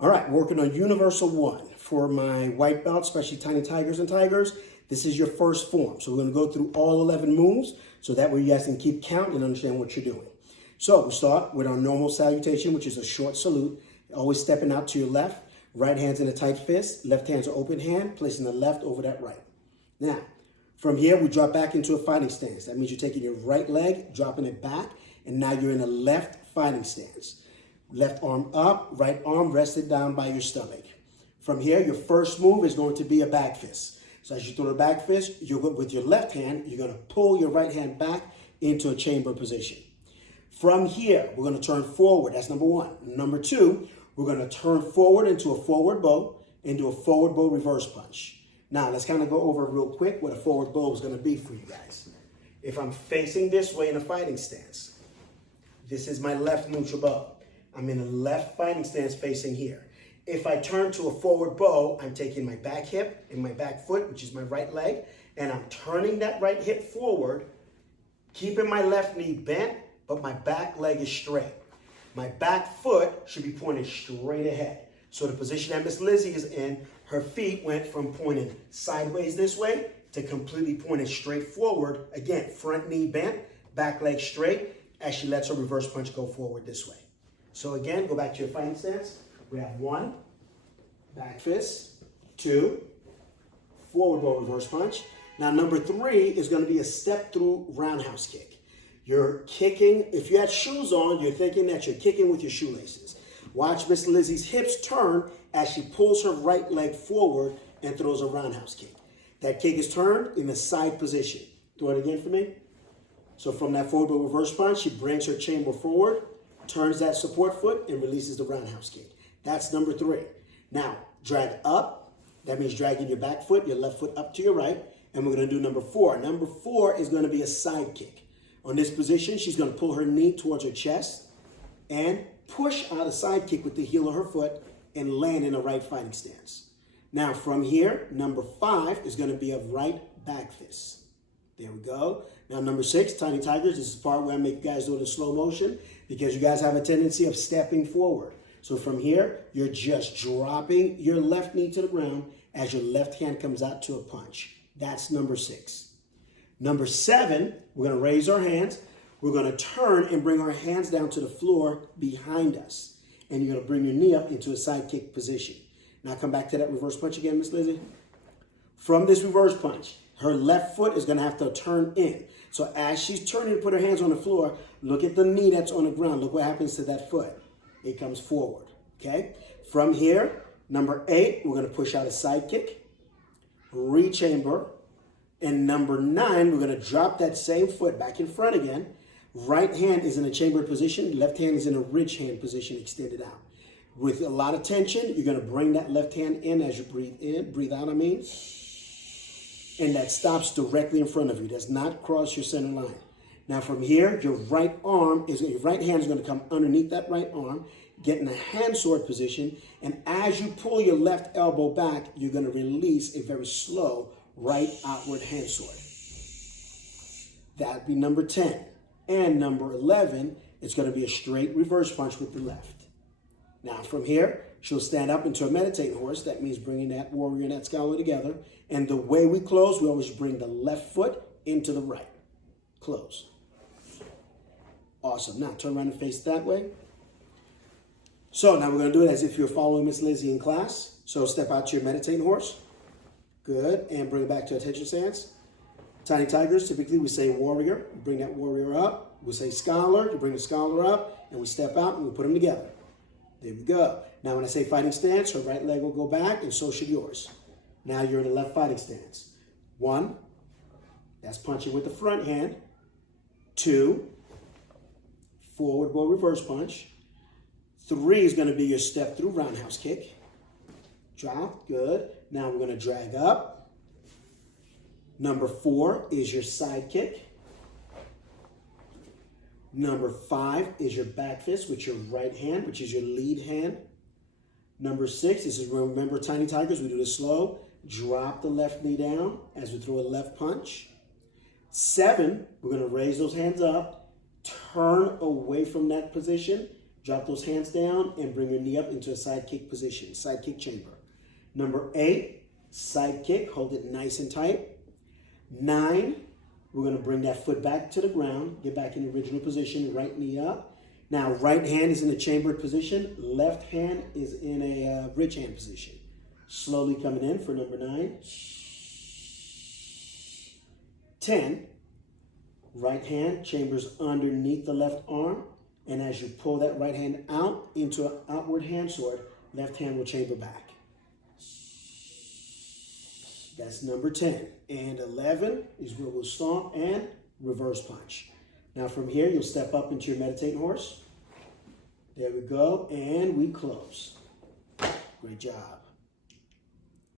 All right, working on Universal 1. For my white belt, especially Tiny Tigers and Tigers, this is your first form. So we're gonna go through all 11 moves, so that way you guys can keep count and understand what you're doing. So we start with our normal salutation, which is a short salute, always stepping out to your left, right hand's in a tight fist, left hand's an open hand, placing the left over that right. Now, from here, we drop back into a fighting stance. That means you're taking your right leg, dropping it back, and now you're in a left fighting stance. Left arm up, right arm rested down by your stomach. From here, your first move is going to be a back fist. So as you throw the back fist, with your left hand, you're going to pull your right hand back into a chamber position. From here, we're going to turn forward. That's number one. Number two, we're going to turn forward into a forward bow, into a forward bow reverse punch. Now, let's kind of go over real quick what a forward bow is going to be for you guys. If I'm facing this way in a fighting stance, this is my left neutral bow. I'm in a left fighting stance facing here. If I turn to a forward bow, I'm taking my back hip and my back foot, which is my right leg, and I'm turning that right hip forward, keeping my left knee bent, but my back leg is straight. My back foot should be pointed straight ahead. So the position that Miss Lizzie is in, her feet went from pointing sideways this way to completely pointed straight forward. Again, front knee bent, back leg straight, as she lets her reverse punch go forward this way. So again, go back to your fighting stance. We have one, back fist, two, forward bow reverse punch. Now number three is going to be a step through roundhouse kick. You're kicking, if you had shoes on, you're thinking that you're kicking with your shoelaces. Watch Miss Lizzie's hips turn as she pulls her right leg forward and throws a roundhouse kick. That kick is turned in a side position. Do it again for me. So from that forward bow reverse punch, she brings her chamber forward, turns that support foot, and releases the roundhouse kick. That's number three. Now, drag up. That means dragging your back foot, your left foot up to your right. And we're going to do number four. Number four is going to be a side kick. On this position, she's going to pull her knee towards her chest and push out a side kick with the heel of her foot and land in a right fighting stance. Now, from here, number five is going to be a right back fist. There we go. Now, number six, Tiny Tigers. This is the part where I make you guys do it in slow motion because you guys have a tendency of stepping forward. So from here, you're just dropping your left knee to the ground as your left hand comes out to a punch. That's number six. Number seven, we're going to raise our hands. We're going to turn and bring our hands down to the floor behind us. And you're going to bring your knee up into a side kick position. Now come back to that reverse punch again, Miss Lizzie. From this reverse punch, her left foot is going to have to turn in. So as she's turning to put her hands on the floor, look at the knee that's on the ground. Look what happens to that foot. It comes forward, okay? From here, number eight, we're going to push out a side kick, rechamber, and number nine, we're going to drop that same foot back in front again. Right hand is in a chambered position. Left hand is in a ridge hand position, extended out. With a lot of tension, you're going to bring that left hand in as you breathe in, breathe out, and that stops directly in front of you. Does not cross your center line. Now from here, your right hand is going to come underneath that right arm, get in a hand sword position, and as you pull your left elbow back, you're going to release a very slow right outward hand sword. That'd be number 10. And number 11, it's going to be a straight reverse punch with the left. Now from here, she'll stand up into a meditating horse. That means bringing that warrior and that scholar together. And the way we close, we always bring the left foot into the right. Close. Awesome. Now turn around and face that way. So now we're going to do it as if you're following Miss Lizzie in class. So step out to your meditating horse. Good. And bring it back to attention stance. Tiny Tigers, typically we say warrior. We bring that warrior up. We say scholar. You bring the scholar up. And we step out and we put them together. There we go. Now when I say fighting stance, her right leg will go back and so should yours. Now you're in a left fighting stance. One, that's punching with the front hand. Two, forward bow reverse punch. Three is going to be your step through roundhouse kick. Drop, good. Now we're going to drag up. Number four is your side kick. Number five is your back fist with your right hand, which is your lead hand. Number six, this is, remember Tiny Tigers, we do this slow. Drop the left knee down as we throw a left punch. 7, we're going to raise those hands up, turn away from that position, Drop those hands down and bring your knee up into a side kick position, side kick chamber. Number 8, side kick, hold it nice and tight. 9, we're gonna bring that foot back to the ground, get back in the original position, right knee up. Now, right hand is in a chambered position, left hand is in a bridge hand position. Slowly coming in for number 9. 10, right hand chambers underneath the left arm, and as you pull that right hand out into an outward hand sword, left hand will chamber back. That's number 10. And 11 is where we'll stomp and reverse punch. Now from here, you'll step up into your meditating horse. There we go, and we close. Great job.